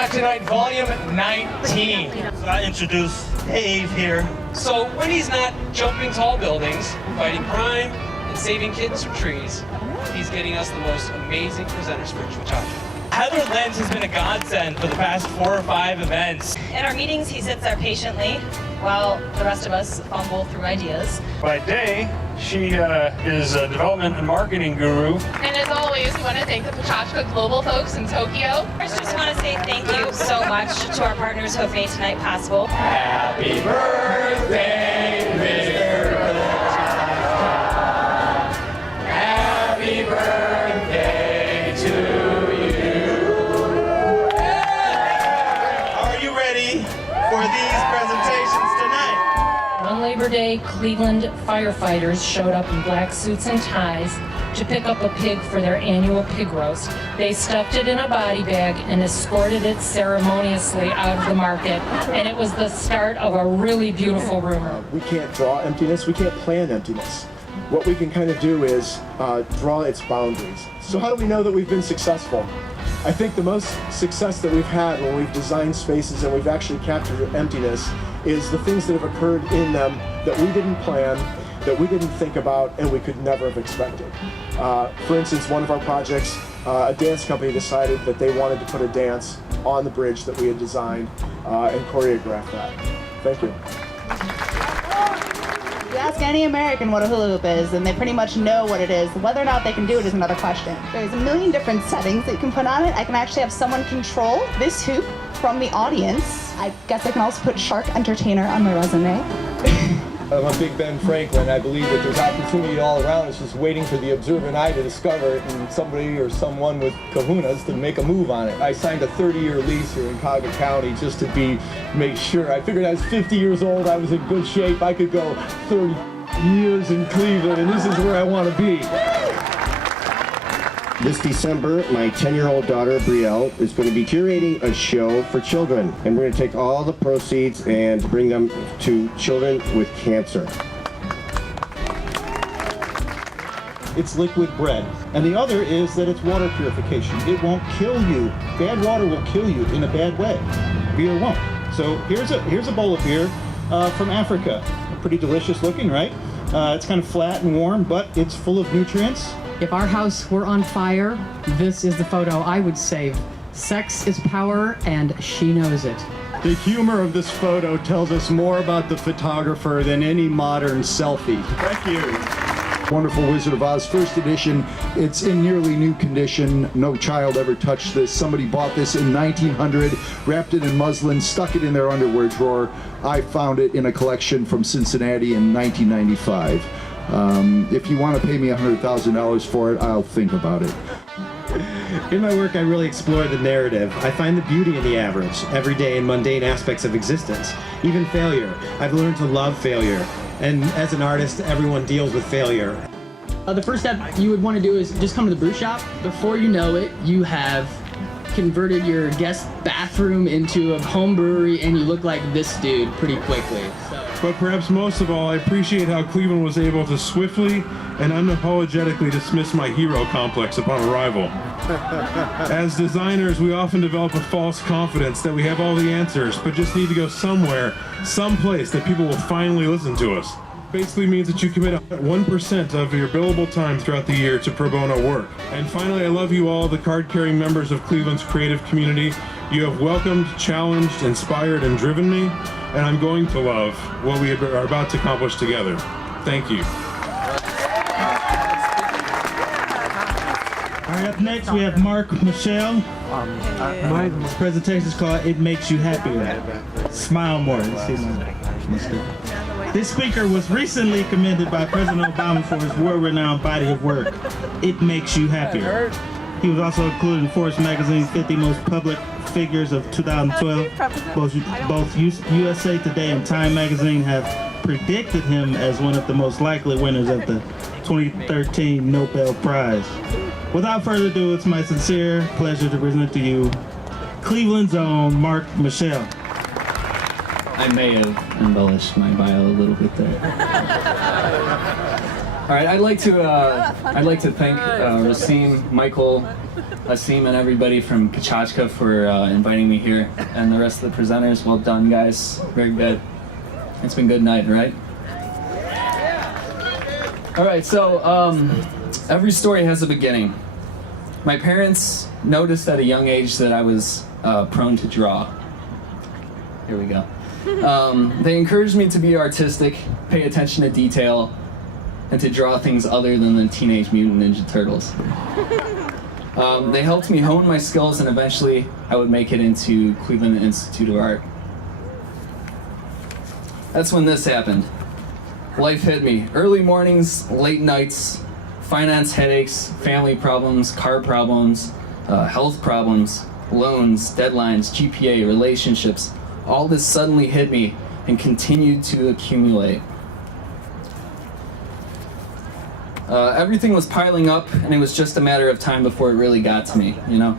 PechaKucha Tonight, Volume 19. So I introduce Dave here. So when he's not jumping tall buildings, fighting crime, and saving kittens from trees, he's getting us the most amazing presenters for PechaKucha. Heather Lenz has been a godsend for the past 4 or 5 events. In our meetings, he sits there patiently while the rest of us fumble through ideas. By day, she is a development and marketing guru. And as always, we want to thank the PechaKucha Global folks in Tokyo. I just want to say thank you so much to our partners who have made tonight possible. Happy birthday, Mr. PechaKucha. Happy birthday to you. Are you ready for these presentations tonight? On Labor Day, Cleveland firefighters showed up in black suits and ties to pick up a pig for their annual pig roast. They stuffed it in a body bag and escorted it ceremoniously out of the market, and it was the start of a really beautiful rumor. We can't draw emptiness, we can't plan emptiness. What we can kind of do is draw its boundaries. So how do we know that we've been successful? I think the most success that we've had when we've designed spaces and we've actually captured emptiness is the things that have occurred in them that we didn't plan, that we didn't think about, and we could never have expected. For instance, one of our projects, a dance company decided that they wanted to put a dance on the bridge that we had designed and choreographed that. Thank you. You ask any American what a hula hoop is, and they pretty much know what it is. Whether or not they can do it is another question. There's a million different settings that you can put on it. I can actually have someone control this hoop from the audience. I guess I can also put Shark Entertainer on my resume. I'm a big Ben Franklin. I believe that there's opportunity all around. It's just waiting for the observant eye to discover it and somebody or someone with kahunas to make a move on it. I signed a 30-year lease here in Cuyahoga County just to make sure. I figured I was 50 years old, I was in good shape. I could go 30 years in Cleveland, and this is where I want to be. This December, my 10-year-old daughter, Brielle, is going to be curating a show for children. And we're going to take all the proceeds and bring them to children with cancer. It's liquid bread. And the other is that it's water purification. It won't kill you. Bad water will kill you in a bad way. Beer won't. So here's a bowl of beer from Africa. Pretty delicious looking, right? It's kind of flat and warm, but it's full of nutrients. If our house were on fire, this is the photo I would save. Sex is power, and she knows it. The humor of this photo tells us more about the photographer than any modern selfie. Thank you. Wonderful Wizard of Oz, first edition. It's in nearly new condition. No child ever touched this. Somebody bought this in 1900, wrapped it in muslin, stuck it in their underwear drawer. I found it in a collection from Cincinnati in 1995. If you want to pay me $100,000 for it, I'll think about it. In my work, I really explore the narrative. I find the beauty in the average, everyday and mundane aspects of existence, even failure. I've learned to love failure, and as an artist, everyone deals with failure. The first step you would want to do is just come to the brew shop. Before you know it, you have converted your guest bathroom into a home brewery, and you look like this dude pretty quickly. But perhaps most of all, I appreciate how Cleveland was able to swiftly and unapologetically dismiss my hero complex upon arrival. As designers, we often develop a false confidence that we have all the answers, but just need to go somewhere, someplace that people will finally listen to us. Basically means that you commit 1% of your billable time throughout the year to pro bono work. And finally, I love you all, the card-carrying members of Cleveland's creative community. You have welcomed, challenged, inspired, and driven me, and I'm going to love what we are about to accomplish together. Thank you. All right, up next we have Mark Michelle. This presentation is called It Makes You Happier. Smile more. This speaker was recently commended by President Obama for his world-renowned body of work, It Makes You Happier. He was also included in Forbes magazine's 50 Most Public Figures of 2012. Both USA Today and Time magazine have predicted him as one of the most likely winners of the 2013 Nobel Prize. Without further ado, it's my sincere pleasure to present to you Cleveland's own Mark Michelle. I may have embellished my bio a little bit there. right, I'd like to thank Rasim, Michael, Asim, and everybody from PechaKucha for inviting me here, and the rest of the presenters. Well done, guys. Very good. It's been a good night, right? All right, so every story has a beginning. My parents noticed at a young age that I was prone to draw. Here we go. They encouraged me to be artistic, pay attention to detail, and to draw things other than the Teenage Mutant Ninja Turtles. They helped me hone my skills, and eventually I would make it into Cleveland Institute of Art. That's when this happened. Life hit me. Early mornings, late nights, finance headaches, family problems, car problems, health problems, loans, deadlines, GPA, relationships. All this suddenly hit me and continued to accumulate. Everything was piling up, and it was just a matter of time before it really got to me, you know?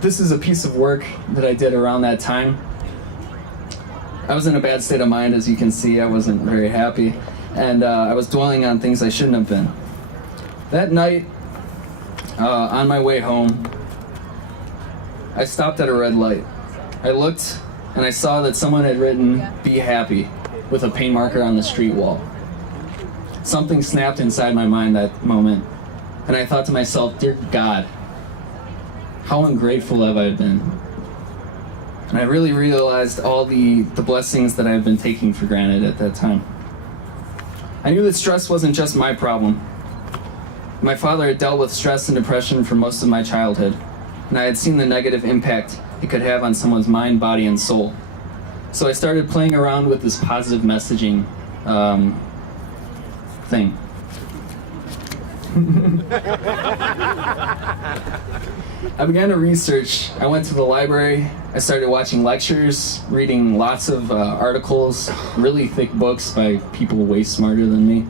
This is a piece of work that I did around that time. I was in a bad state of mind, as you can see. I wasn't very happy, and I was dwelling on things I shouldn't have been. That night, on my way home, I stopped at a red light. I looked, and I saw that someone had written, "Be happy," with a paint marker on the street wall. Something snapped inside my mind that moment, and I thought to myself, dear God, how ungrateful have I been? And I really realized all the blessings that I had been taking for granted at that time. I knew that stress wasn't just my problem. My father had dealt with stress and depression for most of my childhood, and I had seen the negative impact it could have on someone's mind, body, and soul. So I started playing around with this positive messaging thing. I began to research. I went to the library. I started watching lectures, reading lots of articles, really thick books by people way smarter than me.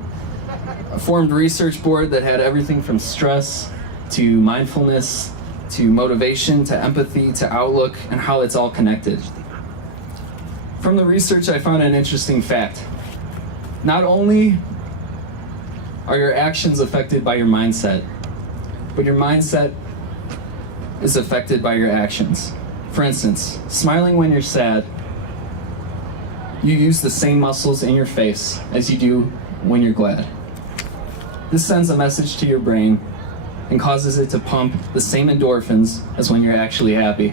I formed a research board that had everything from stress to mindfulness to motivation to empathy to outlook and how it's all connected. From the research, I found an interesting fact. Not only are your actions affected by your mindset, but your mindset is affected by your actions. For instance, smiling when you're sad, you use the same muscles in your face as you do when you're glad. This sends a message to your brain and causes it to pump the same endorphins as when you're actually happy.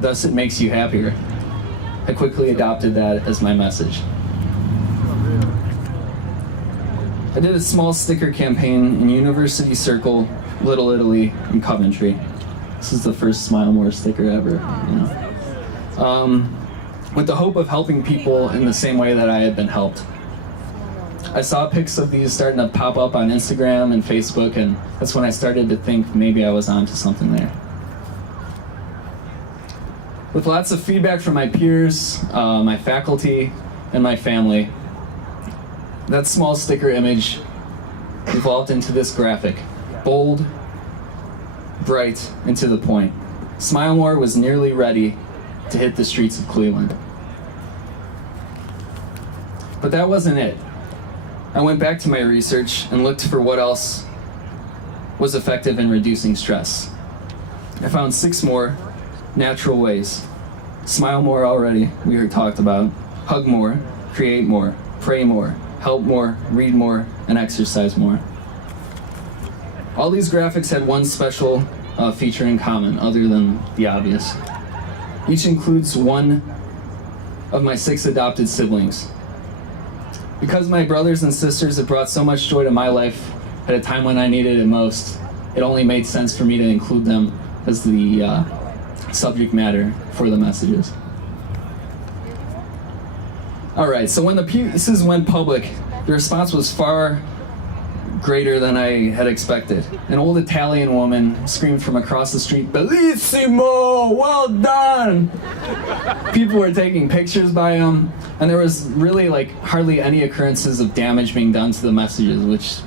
Thus, it makes you happier. I quickly adopted that as my message. I did a small sticker campaign in University Circle, Little Italy, in Coventry. This is the first Smile More sticker ever, you know. With the hope of helping people in the same way that I had been helped. I saw pics of these starting to pop up on Instagram and Facebook, and that's when I started to think maybe I was onto something there. With lots of feedback from my peers, my faculty, and my family, that small sticker image evolved into this graphic. Bold, bright, and to the point. Smile More was nearly ready to hit the streets of Cleveland. But that wasn't it. I went back to my research and looked for what else was effective in reducing stress. I found 6 more natural ways. Smile more already, we heard talked about. Hug more, create more, pray more, help more, read more, and exercise more. All these graphics had one special feature in common, other than the obvious. Each includes one of my 6 adopted siblings. Because my brothers and sisters have brought so much joy to my life at a time when I needed it most, it only made sense for me to include them as the subject matter for the messages. All right, so when the pieces went public, the response was far greater than I had expected. An old Italian woman screamed from across the street, "Bellissimo! Well done!" People were taking pictures by them, and there was really hardly any occurrences of damage being done to the messages, which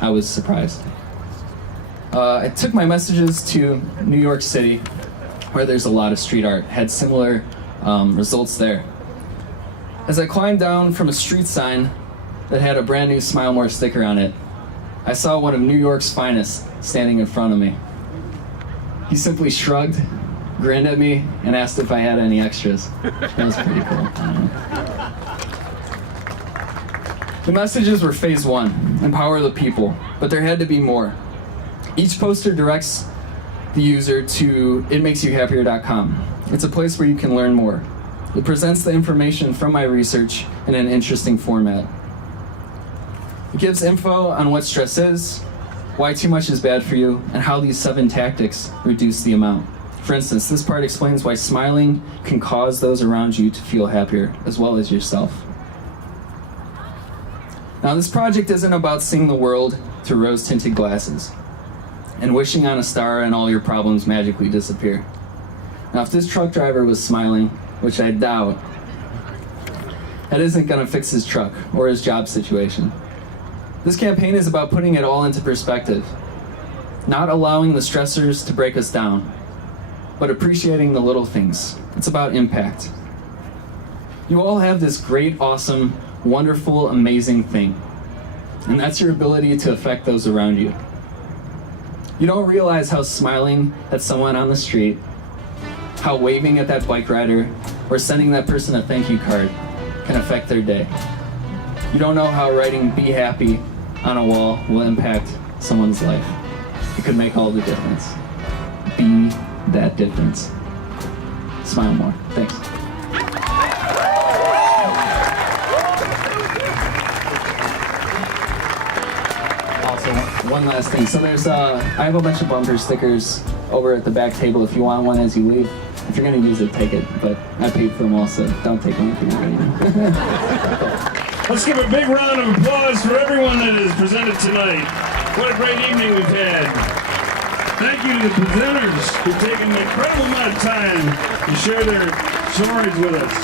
I was surprised. I took my messages to New York City, where there's a lot of street art, had similar results there. As I climbed down from a street sign, that had a brand new Smile More sticker on it, I saw one of New York's finest standing in front of me. He simply shrugged, grinned at me, and asked if I had any extras. That was pretty cool. The messages were phase one, empower the people, but there had to be more. Each poster directs the user to itmakesyouhappier.com. It's a place where you can learn more. It presents the information from my research in an interesting format. It gives info on what stress is, why too much is bad for you, and how these 7 tactics reduce the amount. For instance, this part explains why smiling can cause those around you to feel happier, as well as yourself. Now, this project isn't about seeing the world through rose-tinted glasses and wishing on a star and all your problems magically disappear. Now, if this truck driver was smiling, which I doubt, that isn't going to fix his truck or his job situation. This campaign is about putting it all into perspective, not allowing the stressors to break us down, but appreciating the little things. It's about impact. You all have this great, awesome, wonderful, amazing thing, and that's your ability to affect those around you. You don't realize how smiling at someone on the street, how waving at that bike rider, or sending that person a thank you card can affect their day. You don't know how writing "Be Happy" on a wall will impact someone's life. It could make all the difference. Be that difference. Smile more. Thanks. Also, one last thing. So there's I have a bunch of bumper stickers over at the back table if you want one as you leave. If you're gonna use it, take it. But I paid for them all, so don't take them if you're not ready. Let's give a big round of applause for everyone that is presented tonight. What a great evening we've had. Thank you to the presenters who've taken an incredible amount of time to share their stories with us.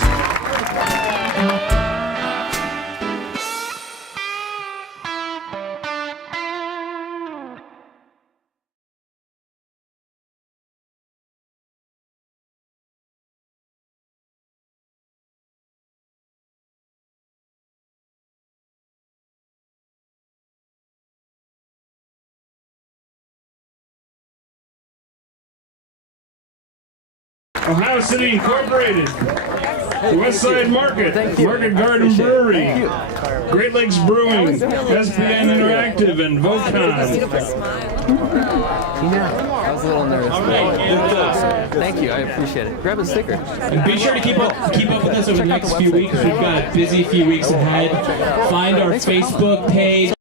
Ohio City Incorporated, the West Side Market, Market Garden Brewery, Great Lakes Brewing, SPN Interactive, and Vocon. I was a little nervous. Thank you, I appreciate it. Grab a sticker. And be sure to keep up with us over the next few weeks. We've got a busy few weeks ahead. Find our Facebook page.